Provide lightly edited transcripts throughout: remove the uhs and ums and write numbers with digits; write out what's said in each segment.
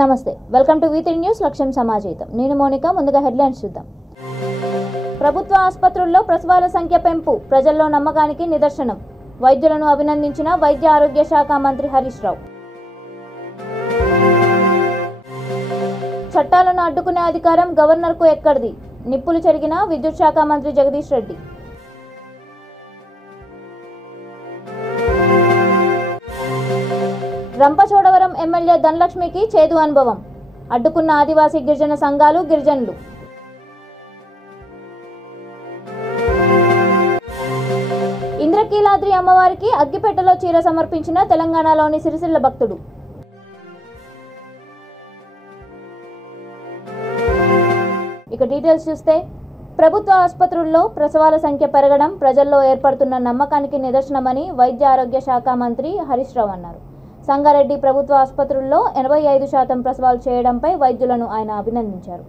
నమస్తే welcome to V3 news లక్ష్యం సమాజేతం నేను మోనికా ముందుగా హెడ్లైన్స్ చూద్దాం ప్రభుత్వ ఆసుపత్రుల్లో ప్రసవాల సంఖ్య పెంపు ప్రజల్లో నమ్మకానికి నిదర్శనం వైద్యులను అభినందించిన వైద్య ఆరోగ్య శాఖ మంత్రి హరీష్ రావు చట్టాలను అడ్డుకునే అధికారం గవర్నర్కు ఎక్కడిది నిప్పులు చెరిగిన విద్యుత్ శాఖ మంత్రి జగదీష్ రెడ్డి రంపచోడవరం ఎమ్మెల్యే ధనలక్ష్మికి చేదు అనుభవం అడ్డుకున్న ఆదివాసీ గిరిజన సంఘాలు గిరిజనులు ఇంద్రకీలాద్రి అమ్మవారికి అగ్గిపెట్టెలో చీర సమర్పించిన తెలంగాణలోని సిరిసిల్ల భక్తుడు ఇక డీటెయిల్స్ చూస్తే ప్రభుత్వ ఆసుపత్రుల్లో ప్రసవాల సంఖ్య పెరగడం ప్రజల్లో ఏర్పడుతున్న నమ్మకానికి నిదర్శనమని వైద్య ఆరోగ్య శాఖ మంత్రి హరీష్ రావు అన్నారు. సంగారెడ్డి ప్రభుత్వ ఆసుపత్రుల్లో 85% ప్రసవాలు చేయడంపై వైద్యులను ఆయన అభినందించారు.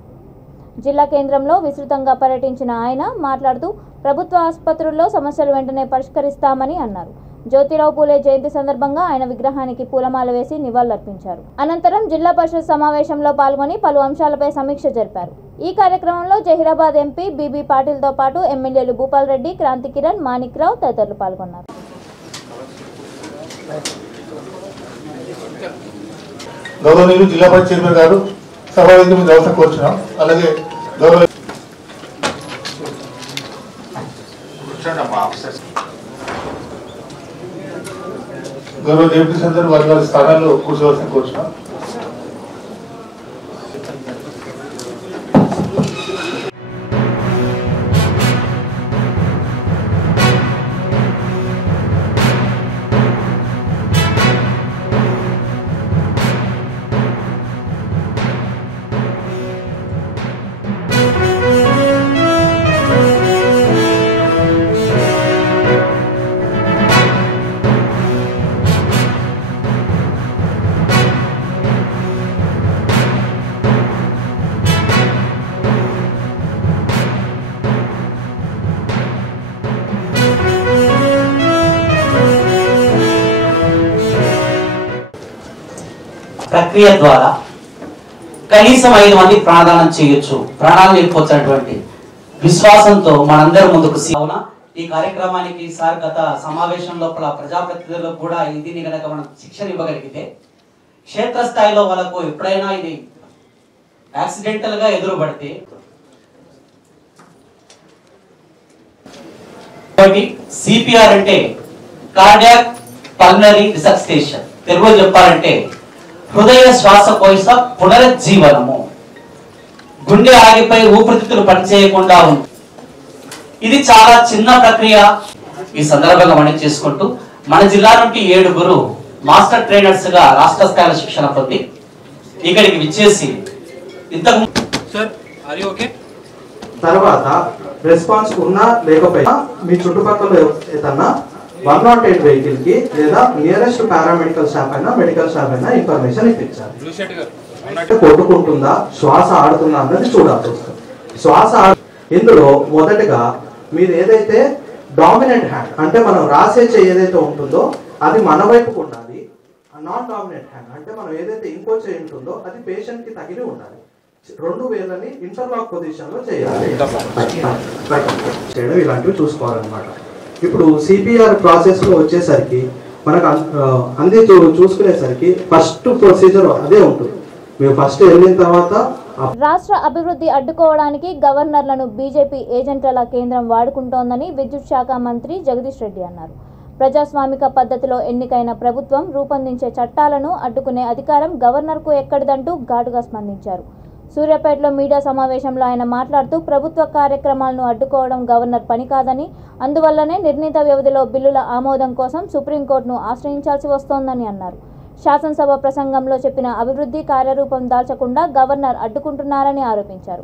జిల్లా కేంద్రంలో విస్తృతంగా పర్యటించిన ఆయన మాట్లాడుతూ ప్రభుత్వ ఆసుపత్రుల్లో సమస్యలు వెంటనే పరిష్కరిస్తామని అన్నారు. జ్యోతిరావు పూలే జయంతి సందర్భంగా ఆయన విగ్రహానికి పూలమాల వేసి నివాళులర్పించారు. అనంతరం జిల్లా పరిషత్ సమావేశంలో పాల్గొని పలు అంశాలపై సమీక్ష జరిపారు. ఈ కార్యక్రమంలో జహీరాబాద్ ఎంపీ బీబీ పాటిల్తో పాటు ఎమ్మెల్యేలు భూపాల్ రెడ్డి, క్రాంతి కిరణ్, మాణిక్ రావు తదితరులు పాల్గొన్నారు. గౌరవనీయులు జిల్లా పరిషత్ చైర్మన్ గారు సభావేదిక మీద అవసరం కోరుచున్నాం. అలాగే గౌరవ డిప్యూటీ సెంటర్ వారి స్థానాల్లో కూర్చోవలసిన కోరుచున్నాం. ప్రక్రియ ద్వారా కనీసం 5 మంది ప్రాణదానం చేయొచ్చు, ప్రాణాలు నిలిపొచ్చినటువంటి విశ్వాసంతో మనందరం ముందుకు సాగున ఈ కార్యక్రమానికి సార్ గత సమావేశం లోపల ప్రజాప్రతినిధులకు కూడా దీన్ని కనుక మనం శిక్షణ ఇవ్వగలిగితే క్షేత్రస్థాయిలో వాళ్ళకు ఎప్పుడైనా ఇది యాక్సిడెంటల్ గా ఎదురుపడితే సిపిఆర్ అంటే కార్డియాక్ పల్మనరీ రిససిటేషన్, తెలుగులో చెప్పాలంటే హృదయ శ్వాసకోశ పునరుజ్జీవనము. గుండె ఆగిపోయి ఊపిరితిత్తులు పనిచేయకుండా ఉంది. ఇది చాలా చిన్న ప్రక్రియ. ఈ సందర్భంగా మనం చేసుకుంటూ మన జిల్లా నుండి 7 మాస్టర్ ట్రైనర్స్ గా రాష్ట్ర స్థాయిలో శిక్షణ పొంది ఇక్కడికి విచ్చేసి ఇంతకు తర్వాత రెస్పాన్స్ ఉన్నా లేకపోయినా మీ చుట్టుపక్కల ఏదన్నా 108 వెహికల్ కి లేదా నియరెస్ట్ పారామెడికల్ స్టాఫ్ అయినా మెడికల్ స్టాఫ్ అయినా ఇన్ఫర్మేషన్ ఇప్పించాలి. కొట్టుకుంటుందా, శ్వాస ఆడుతుందా అన్నది చూడాల్సి వస్తుంది. శ్వాస ఇందులో మొదటగా మీరు ఏదైతే డామినెంట్ హ్యాండ్ అంటే మనం రాసే చేయి ఏదైతే ఉంటుందో అది మన వైపుకు ఉండాలి. నాన్ డామినెంట్ హ్యాండ్ అంటే మనం ఏదైతే ఇంకో చేయి ఉంటుందో అది పేషెంట్ కి తగిలి ఉండాలి. 2 వేళ్ళని ఇంటర్లాక్ పొజిషన్ లో చేయాలి. చేయడం ఇలాంటివి చూసుకోవాలన్నమాట. ఇప్పుడు సిపిఆర్ ప్రాసెస్ లో వచ్చేసరికి మనకు అన్ని చూసుకునేసరికి ఫస్ట్ ప్రొసీజర్ అదే ఉంటుంది. మేము ఫస్ట్ వెళ్ళిన తర్వాత రాష్ట్ర అభివృద్ధి అడ్డుకోవడానికి గవర్నర్లను బీజేపీ ఏజెంట్ల కేంద్రం వాడుకుంటోందని విద్యుత్ శాఖ మంత్రి జగదీష్ రెడ్డి అన్నారు. ప్రజాస్వామిక పద్ధతిలో ఎన్నికైన ప్రభుత్వం రూపొందించే చట్టాలను అడ్డుకునే అధికారం గవర్నర్కు ఎక్కడిదంటూ ఘాటుగా స్పందించారు. సూర్యాపేటలో మీడియా సమావేశంలో ఆయన మాట్లాడుతూ ప్రభుత్వ కార్యక్రమాలను అడ్డుకోవడం గవర్నర్ పని కాదని, అందువల్లనే నిర్ణీత వ్యవధిలో బిల్లుల ఆమోదం కోసం సుప్రీంకోర్టును ఆశ్రయించాల్సి వస్తోందని అన్నారు. శాసనసభ ప్రసంగంలో చెప్పిన అభివృద్ధి కార్యరూపం దాల్చకుండా గవర్నర్ అడ్డుకుంటున్నారని ఆరోపించారు.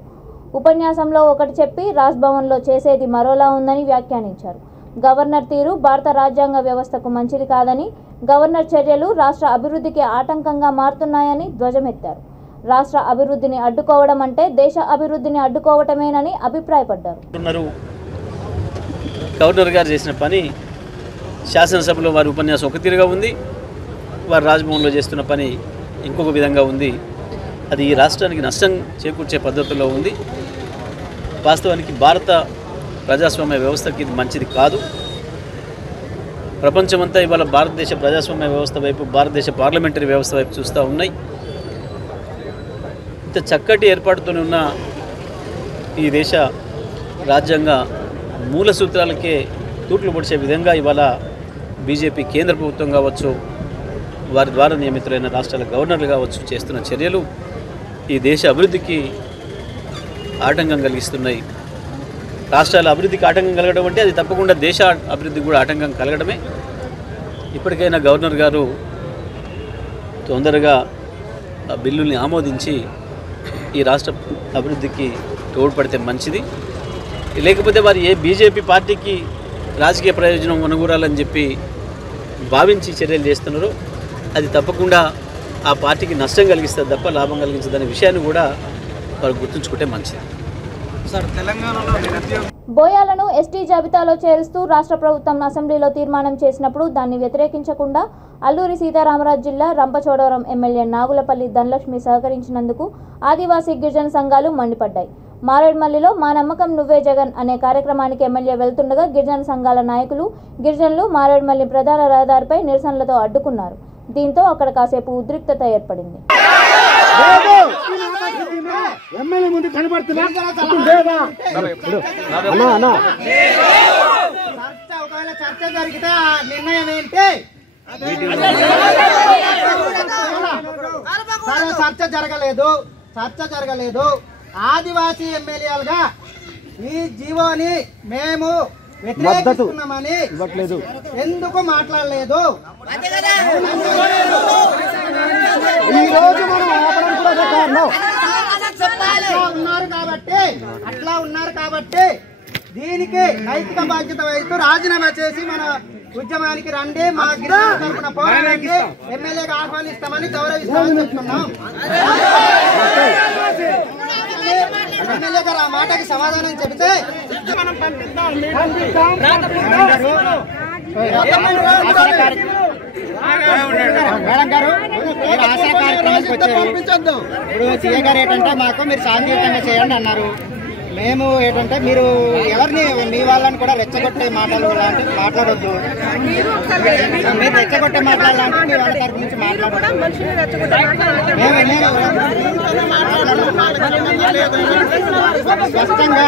ఉపన్యాసంలో ఒకటి చెప్పి రాజ్భవన్లో చేసేది మరోలా ఉందని వ్యాఖ్యానించారు. గవర్నర్ తీరు భారత రాజ్యాంగ వ్యవస్థకు మంచిది కాదని, గవర్నర్ చర్యలు రాష్ట్ర అభివృద్ధికి ఆటంకంగా మారుతున్నాయని ధ్వజమెత్తారు. రాష్ట్ర అభివృద్ధిని అడ్డుకోవడం అంటే దేశ అభివృద్ధిని అడ్డుకోవటమేనని అభిప్రాయపడ్డారు. గవర్నర్ గారు చేసిన పని శాసనసభలో వారి ఉపన్యాసం ఒక తీరుగా ఉంది, వారు రాజ్భవన్లో చేస్తున్న పని ఇంకొక విధంగా ఉంది. అది ఈ రాష్ట్రానికి నష్టం చేకూర్చే పద్ధతిలో ఉంది. వాస్తవానికి భారత ప్రజాస్వామ్య వ్యవస్థకి ఇది మంచిది కాదు. ప్రపంచమంతా ఇవాళ భారతదేశ ప్రజాస్వామ్య వ్యవస్థ వైపు, భారతదేశ పార్లమెంటరీ వ్యవస్థ వైపు చూస్తూ ఉన్నాయి. ఇంత చక్కటి ఏర్పాటుతోనే ఉన్న ఈ దేశ రాజ్యాంగ మూల సూత్రాలకే తూట్లు పొడిచే విధంగా ఇవాళ బీజేపీ కేంద్ర ప్రభుత్వం కావచ్చు, వారి ద్వారా నియమితులైన రాష్ట్రాల గవర్నర్లు కావచ్చు చేస్తున్న చర్యలు ఈ దేశ అభివృద్ధికి ఆటంకం కలిగిస్తున్నాయి. రాష్ట్రాల అభివృద్ధికి ఆటంకం కలగడం అంటే అది తప్పకుండా దేశ అభివృద్ధికి కూడా ఆటంకం కలగడమే. ఇప్పటికైనా గవర్నర్ గారు తొందరగా ఆ బిల్లుల్ని ఆమోదించి ఈ రాష్ట్ర అభివృద్ధికి తోడ్పడితే మంచిది. లేకపోతే వారు ఏ బీజేపీ పార్టీకి రాజకీయ ప్రయోజనం అనుకూరాలని చెప్పి భావించి చర్యలు చేస్తున్నారు, అది తప్పకుండా ఆ పార్టీకి నష్టం కలిగిస్తుంది తప్ప లాభం కలిగించదనే విషయాన్ని కూడా వారు గుర్తుంచుకుంటే మంచిది. బోయాలను ఎస్టీ జాబితాలో చేరుస్తూ రాష్ట్ర ప్రభుత్వం అసెంబ్లీలో తీర్మానం చేసినప్పుడు దాన్ని వ్యతిరేకించకుండా అల్లూరి సీతారామరాజు జిల్లా రంపచోడవరం ఎమ్మెల్యే నాగులపల్లి ధనలక్ష్మి సహకరించినందుకు ఆదివాసీ గిరిజన సంఘాలు మండిపడ్డాయి. మారేడుమల్లిలో మా నమ్మకం నువ్వే జగన్ అనే కార్యక్రమానికి ఎమ్మెల్యే వెళ్తుండగా గిరిజన సంఘాల నాయకులు గిరిజనులు మారేడుమల్లి ప్రధాన రహదారిపై నిరసనలతో అడ్డుకున్నారు. దీంతో అక్కడ కాసేపు ఉద్రిక్తత ఏర్పడింది. చర్చ జరగలేదు. ఆదివాసీ ఎమ్మెల్యేలుగా ఈ జీవోని మేము వ్యతిరేకిస్తున్నామని ఎందుకు మాట్లాడలేదు? అట్లా ఉన్నారు కాబట్టి దీనికి నైతిక బాధ్యత వహిస్తూ రాజీనామా చేసి మన ఉద్యమానికి రండి, మా గిరిజన తరపున పోరాడానికి ఎమ్మెల్యేగా ఆహ్వానిస్తామని గౌరవిస్తామని చెప్తున్నాం. ఎమ్మెల్యే గారు ఆ మాటకి సమాధానం చెబితే మనం పంపిస్తాం. మేడం గారు ఆశా కార్యక్రమానికి వచ్చారు. ఇప్పుడు సీఏ గారు ఏంటంటే మాకు మీరు శాంతియుతంగా చేయండి అన్నారు. మేము ఏంటంటే మీరు ఎవరిని మీ వాళ్ళని కూడా రెచ్చగొట్టే మాటలు లాంటివి మాట్లాడొద్దు. మీరు రెచ్చగొట్టే మాట్లాడాలంటే మీ వాళ్ళ తరపు నుంచి మాట్లాడొద్దు. స్పష్టంగా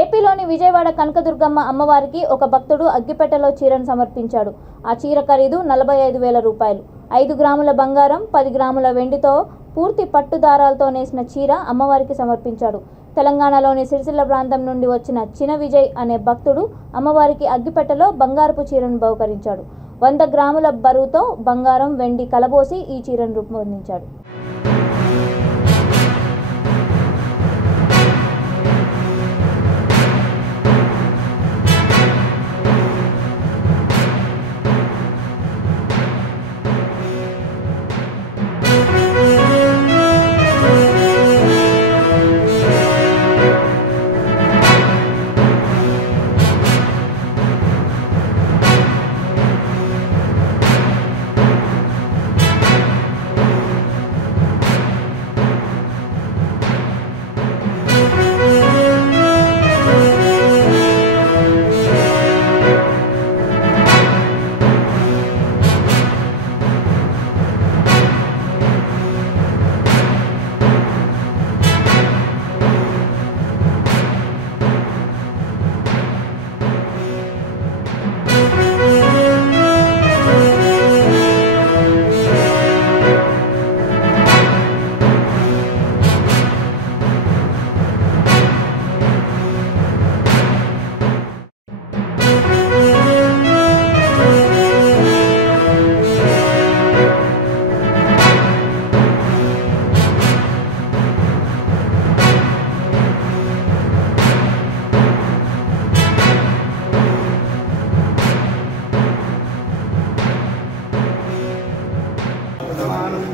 ఏపీలోని విజయవాడ కనకదుర్గమ్మ అమ్మవారికి ఒక భక్తుడు అగ్గిపెట్టెలో చీరను సమర్పించాడు. ఆ చీర ఖరీదు 45,000 రూపాయలు. 5 గ్రాముల బంగారం, 10 గ్రాముల వెండితో పూర్తి పట్టు దారాలతో నేసిన చీర అమ్మవారికి సమర్పించాడు. తెలంగాణలోని సిరిసిల్ల ప్రాంతం నుండి వచ్చిన చిన విజయ్ అనే భక్తుడు అమ్మవారికి అగ్గిపెట్టెలో బంగారపు చీరను బహుకరించాడు. 100 గ్రాముల బరువుతో బంగారం, వెండి కలబోసి ఈ చీరను రూపొందించాడు.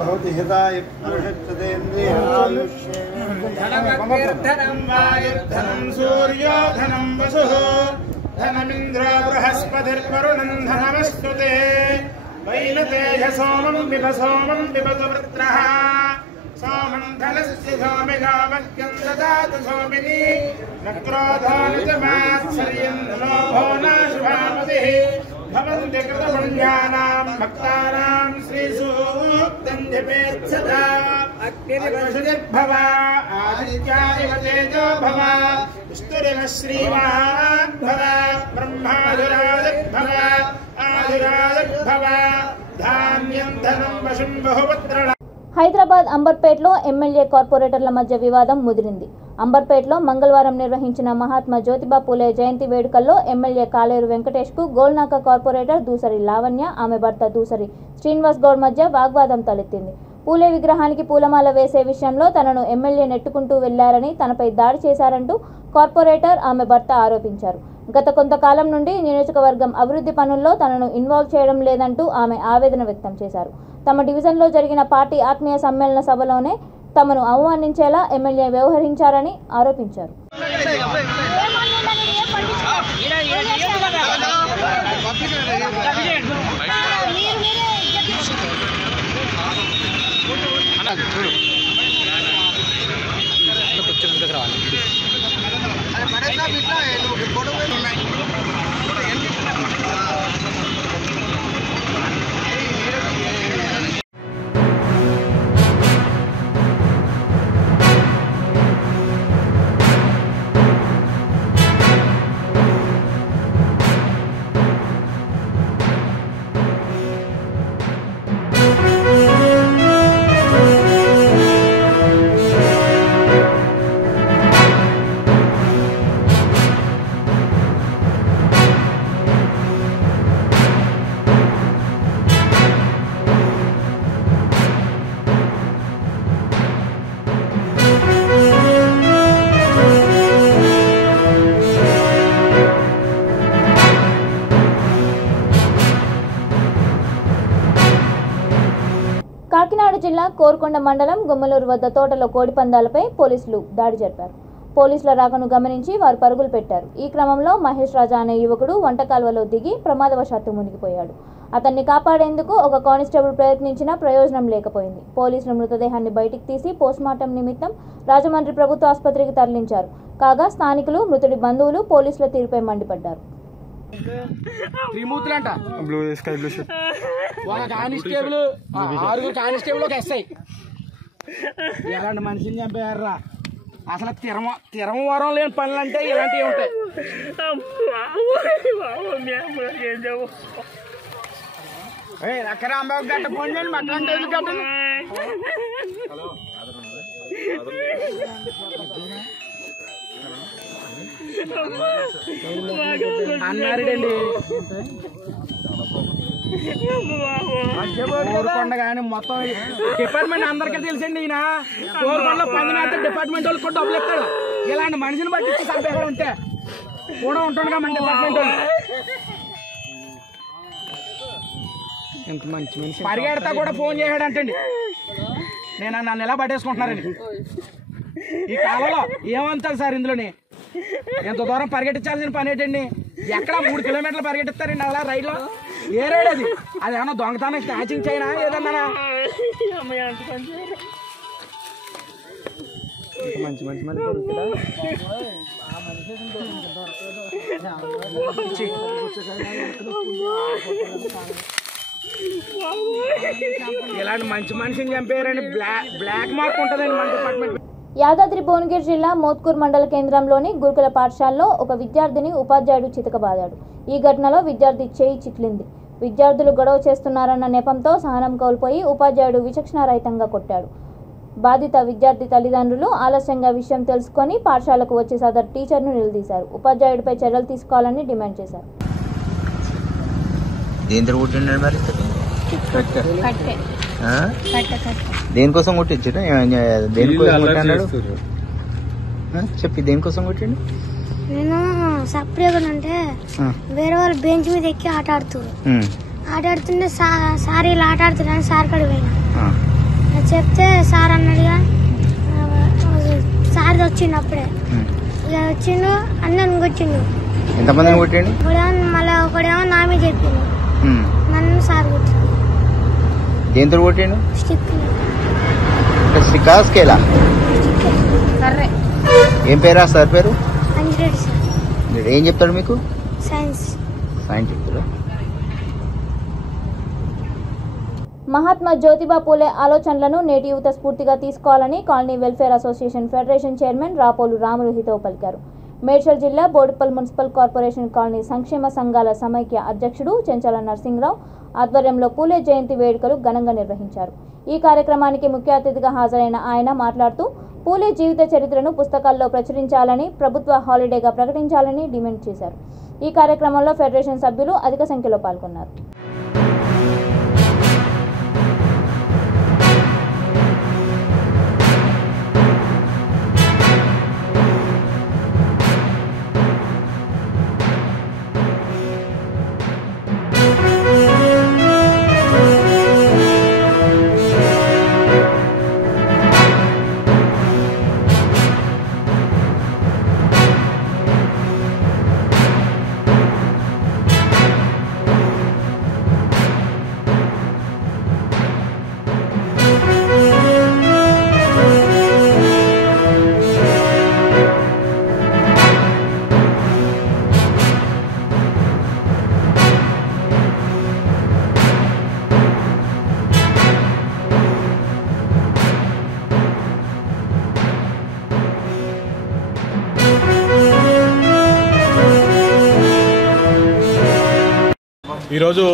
भवति हिताय धनमतीर्थनं वायुर्धनं सूर्यो धनं वसुः धनमिन्द्रो बृहस्पतिर्वरुणं धनमस्तुते वैनतेय सोमं पिबतु वृत्रः सोमं धनस्य सोमिगामह्यं ददातु सोमिनी न क्रोधो न च मात्सर्यं न लोभो न शुभामतिः भवन्ति कृतपुण्यानां भक्तानां श्रीसूक्तं जपेत् सदा अग्निर्भव आदित्यादिव तेजो भव विष्णुरिव श्रीमान् भव ब्रह्माधिरादिर्भव आधिरादिर्भव धान्यं धनं वशं बहुपुत्रः. హైదరాబాద్ అంబర్పేటలో ఎమ్మెల్యే కార్పొరేటర్ల మధ్య వివాదం ముదిరింది. అంబర్పేటలో మంగళవారం నిర్వహించిన మహాత్మా జ్యోతిబా పూలే జయంతి వేడుకల్లో ఎమ్మెల్యే కాలేరు వెంకటేష్కు గోల్నాక కార్పొరేటర్ దూసరి లావణ్య, ఆమె భర్త దూసరి శ్రీనివాస్ గౌడ్ మధ్య వాగ్వాదం తలెత్తింది. పూలే విగ్రహానికి పూలమాల వేసే విషయంలో తనను ఎమ్మెల్యే నెట్టుకుంటూ వెళ్లారని, తనపై దాడి చేశారంటూ కార్పొరేటర్, ఆమె భర్త ఆరోపించారు. గత కొంతకాలం నుండి నియోజకవర్గం అభివృద్ధి పనుల్లో తనను ఇన్వాల్వ్ చేయడం లేదంటూ ఆమె ఆవేదన వ్యక్తం చేశారు. తమ డివిజన్లో జరిగిన పార్టీ ఆత్మీయ సమ్మేళన సభలోనే తమను అవమానించేలా ఎమ్మెల్యే వ్యవహరించారని ఆరోపించారు. కాకినాడ జిల్లా కోరుకొండ మండలం గుమ్మలూరు వద్ద తోటలో కోడిపందాలపై పోలీసులు దాడి జరిపారు. పోలీసుల రాకను గమనించి వారు పరుగులు పెట్టారు. ఈ క్రమంలో మహేష్ రాజా అనే యువకుడు వంటకాల్వలో దిగి ప్రమాదవశాత్తు మునిగిపోయాడు. అతన్ని కాపాడేందుకు ఒక కానిస్టేబుల్ ప్రయత్నించినా ప్రయోజనం లేకపోయింది. పోలీసులు మృతదేహాన్ని బయటికి తీసి పోస్టుమార్టం నిమిత్తం రాజమండ్రి ప్రభుత్వ ఆసుపత్రికి తరలించారు. కాగా స్థానికులు, మృతుడి బంధువులు పోలీసుల తీరుపై మండిపడ్డారు. ఎలాంటి మనిషిని చంపారా? అసలు తిరమవరం లేని పనులు అంటే ఇలాంటివి ఉంటాయి. అక్కరాంబాబు గట్ట ఫోన్ చేయండి, అట్లాంటి గట్ట అన్నారండి. కోరుకొండ కానీ మొత్తం డిపార్ట్మెంట్ అందరికీ తెలిసండి. ఈయన కోరుకొండలో పందినాథ డిపార్ట్మెంట్ వాళ్ళు కూడా డబ్బులు ఇస్తారు. ఇలాంటి మనిషిని బట్టి ఇచ్చి సంపేహం ఉంటే కూడా ఉంటుండగా మన డిపార్ట్మెంట్ వాళ్ళు ఎంత మంచి మనిషి. పరిగెడతా కూడా ఫోన్ చేశాడంటండి, నేను నన్ను ఎలా పట్టేసుకుంటున్నారని. ఈ కాలంలో ఏమంటారు సార్ ఇందులోని? ఎంత దూరం పరిగెట్టించాల్సిన పని ఏంటండి? ఎక్కడ 3 కిలోమీటర్లు పరిగెట్టిస్తారండి అలా రైల్లో? ఏ రైడ్ అది? అది ఏమన్నా దొంగతనం స్నాచింగ్ చేయనా ఏదన్నా? మంచి మంచి మంది ఇలాంటి మంచి మనిషిని చంపారని బ్లాక్ మార్క్ ఉంటుందండి మన డిపార్ట్మెంట్. యాదాద్రి భువనగిరి జిల్లా మోత్కూర్ మండల కేంద్రంలోని గురుకుల పాఠశాలలో ఒక విద్యార్థిని ఉపాధ్యాయుడు చితకబాదాడు. ఈ ఘటనలో విద్యార్థి చేయి చిట్లింది. విద్యార్థులు గొడవ చేస్తున్నారన్న నెపంతో సహనం కోల్పోయి ఉపాధ్యాయుడు విచక్షణారహితంగా కొట్టాడు. బాధిత విద్యార్థి తల్లిదండ్రులు ఆలస్యంగా విషయం తెలుసుకొని పాఠశాలకు వచ్చి సదరు టీచర్ను నిలదీశారు. ఉపాధ్యాయుడిపై చర్యలు తీసుకోవాలని డిమాండ్ చేశారు. దేనికోసం కొట్టించాడు? దేనికోసం కొట్టాడు చెప్పి, దేనికోసం కొట్టాడు? నేను సపరేట్ అంటే వేరే వాళ్ళు బెంచ్ మీద ఎక్కి ఆట ఆడుతుండే సార్ ఇలా ఆట ఆడుతున్నాను సార్ కాడ పోయినా చెప్తే సార్ అన్నాడుగా, సార్ వచ్చిండు. ఇక వచ్చిండు, అందరిని కొట్టిండు. ఎంతమందిని కొట్టిండు? మళ్ళీ ఒకడేమో నా మీద చెప్పిండు, నన్ను సార్ కొట్టిండు. దేంతో కొట్టిండు? Stick Scala? ఏం పేరా సార్ పేరు? అంజిరెడ్డి సార్. ఏం చెప్తాడు మీకు? సైన్స్ చెప్తారా? మహాత్మా జ్యోతిబా పూలే ఆలోచనలను నేటి యువత స్ఫూర్తిగా తీసుకోవాలని colony welfare association federation chairman Rapolu Ramulu హితవు పలికారు. మేడ్చల్ జిల్లా బోడుపల్ మున్సిపల్ కార్పొరేషన్ కాలనీ సంక్షేమ సంఘాల సమైక్య అధ్యక్షుడు చెంచల నరసింహరావు ఆధ్వర్యంలో పూలే జయంతి వేడుకలు ఘనంగా నిర్వహించారు. ఈ కార్యక్రమానికి ముఖ్య అతిథిగా హాజరైన ఆయన మాట్లాడుతూ పూలే జీవిత చరిత్రను పుస్తకాల్లో ప్రచురించాలని, ప్రభుత్వ హాలిడేగా ప్రకటించాలని డిమాండ్ చేశారు. ఈ కార్యక్రమంలో ఫెడరేషన్ సభ్యులు అధిక సంఖ్యలో పాల్గొన్నారు. ఈరోజు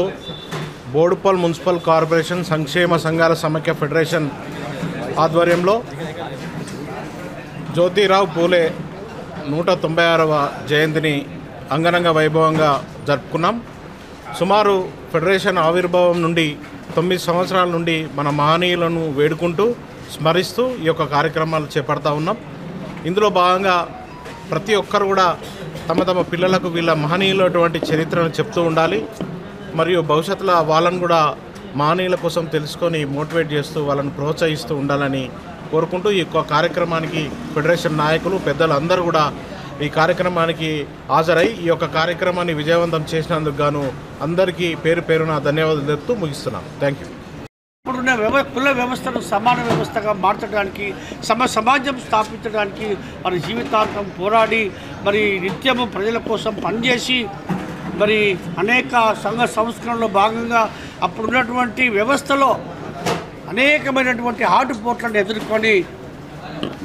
బోడుపల్ మున్సిపల్ కార్పొరేషన్ సంక్షేమ సంఘాల సమైక్య ఫెడరేషన్ ఆధ్వర్యంలో జ్యోతిరావు పూలే 196వ జయంతిని అంగరంగ వైభవంగా జరుపుకున్నాం. సుమారు ఫెడరేషన్ ఆవిర్భావం నుండి 9 సంవత్సరాల నుండి మన మహనీయులను వేడుకుంటూ స్మరిస్తూ ఈ యొక్క కార్యక్రమాలు చేపడతా ఉన్నాం. ఇందులో భాగంగా ప్రతి ఒక్కరు కూడా తమ తమ పిల్లలకు వీళ్ళ మహనీయులటువంటి చరిత్రను చెప్తూ ఉండాలి. మరియు భవిష్యత్తులో వాళ్ళను కూడా మహనీయుల కోసం తెలుసుకొని మోటివేట్ చేస్తూ వాళ్ళని ప్రోత్సహిస్తూ ఉండాలని కోరుకుంటూ ఈ యొక్క కార్యక్రమానికి ఫెడరేషన్ నాయకులు పెద్దలు అందరూ కూడా ఈ కార్యక్రమానికి హాజరై ఈ యొక్క కార్యక్రమాన్ని విజయవంతం చేసినందుకు గాను అందరికీ పేరు పేరున ధన్యవాదాలు చెప్తూ ముగిస్తున్నాను. Thank you. ఇప్పుడున్న కుల వ్యవస్థను సమాన వ్యవస్థగా మార్చడానికి, సమాజం స్థాపించడానికి మరి జీవితాంతం పోరాడి మరి నిత్యము ప్రజల కోసం పనిచేసి మరి అనేక సంఘ సంస్కరణలో భాగంగా అప్పుడున్నటువంటి వ్యవస్థలో అనేకమైనటువంటి ఆటుపోట్లను ఎదుర్కొని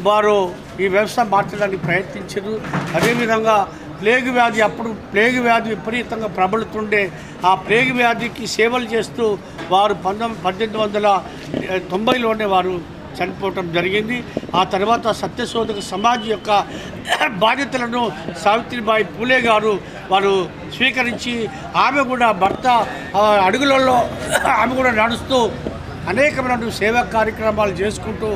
వారు ఈ వ్యవస్థ మార్చడానికి ప్రయత్నించారు. అదేవిధంగా ప్లేగు వ్యాధి, అప్పుడు ప్లేగు వ్యాధి విపరీతంగా ప్రబలుతుండే ఆ ప్లేగు వ్యాధికి సేవలు చేస్తూ వారు 1890లోనే వారు చనిపోవటం జరిగింది. ఆ తర్వాత సత్యశోధక సమాజ్ యొక్క బాధ్యతలను సావిత్రిబాయి పూలే గారు వారు స్వీకరించి ఆమె కూడా భర్త అడుగులలో ఆమె కూడా నడుస్తూ అనేకమైన సేవా కార్యక్రమాలు చేసుకుంటూ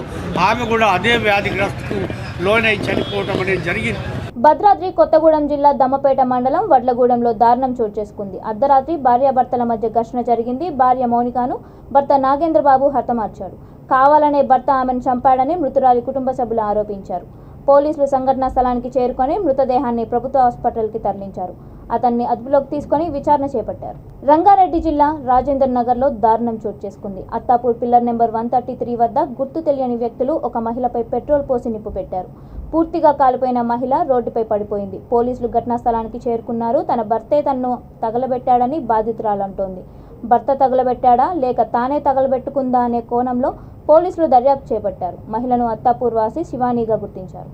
ఆమె కూడా అదే వ్యాధిగ్రస్తకు లోనై చనిపోవటం అనేది జరిగింది. భద్రాద్రి కొత్తగూడెం జిల్లా దమ్మపేట మండలం వడ్లగూడెంలో దారుణం చోటు చేసుకుంది. అర్ధరాత్రి భార్యాభర్తల మధ్య ఘర్షణ జరిగింది. భార్య మౌనికాను భర్త నాగేంద్రబాబు హతమార్చాడు. కావాలనే భర్త ఆమెను చంపాడని మృతురాలి కుటుంబ సభ్యులు ఆరోపించారు. పోలీసులు సంఘటనా స్థలానికి చేరుకొని మృతదేహాన్ని ప్రభుత్వ హాస్పిటల్కి తరలించారు. అతన్ని అదుపులోకి తీసుకొని విచారణ చేపట్టారు. రంగారెడ్డి జిల్లా రాజేందర్ నగర్లో దారుణం చోటు చేసుకుంది. అత్తాపూర్ పిల్లర్ నెంబర్ 133 వద్ద గుర్తు తెలియని వ్యక్తులు ఒక మహిళపై పెట్రోల్ పోసి నిప్పు పెట్టారు. పూర్తిగా కాలిపోయిన మహిళ రోడ్డుపై పడిపోయింది. పోలీసులు ఘటనా స్థలానికి చేరుకున్నారు. తన భర్తే తన్ను తగలబెట్టాడని బాధితురాలు అంటోంది. భర్త తగలబెట్టాడా లేక తానే తగలబెట్టుకుందా అనే కోణంలో పోలీసులు దర్యాప్తు చేపట్టారు. మహిళను అత్తాపూర్ వాసి శివానీగా గుర్తించారు.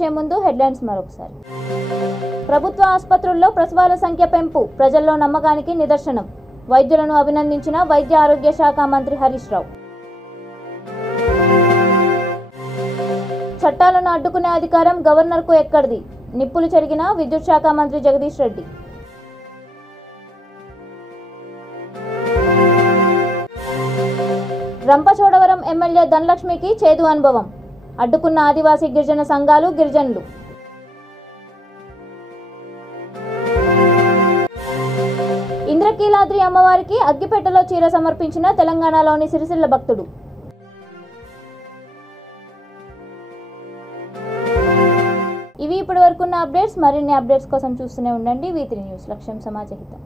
ఇచ్చే ముందు హెడ్లైన్స్ మరొకసారి. ప్రభుత్వ ఆసుపత్రుల్లో ప్రసవాల సంఖ్య పెంపు ప్రజల్లో నమ్మకానికి నిదర్శనం. వైద్యులను అభినందించిన వైద్య ఆరోగ్య శాఖ మంత్రి హరీష్ రావు. చట్టాలను అడ్డుకునే అధికారం గవర్నర్కు ఎక్కడిది? నిప్పులు చెరిగిన విద్యుత్ శాఖ మంత్రి జగదీష్ రెడ్డి. రంపచోడవరం ఎమ్మెల్యే ధనలక్ష్మికి చేదు అనుభవం. అడ్డుకున్న ఆదివాసీ గిరిజన సంఘాలు గిరిజనులు. ఇంద్రకీలాద్రి అమ్మవారికి అగ్గిపెట్టెలో చీర సమర్పించిన తెలంగాణలోని సిరిసిల్ల భక్తుడు. ఇవి ఇప్పటి వరకున్న అప్డేట్స్. మరిన్ని అప్డేట్స్ కోసం చూస్తూనే ఉండండి V3 న్యూస్. లక్ష్యం సమాజహితం.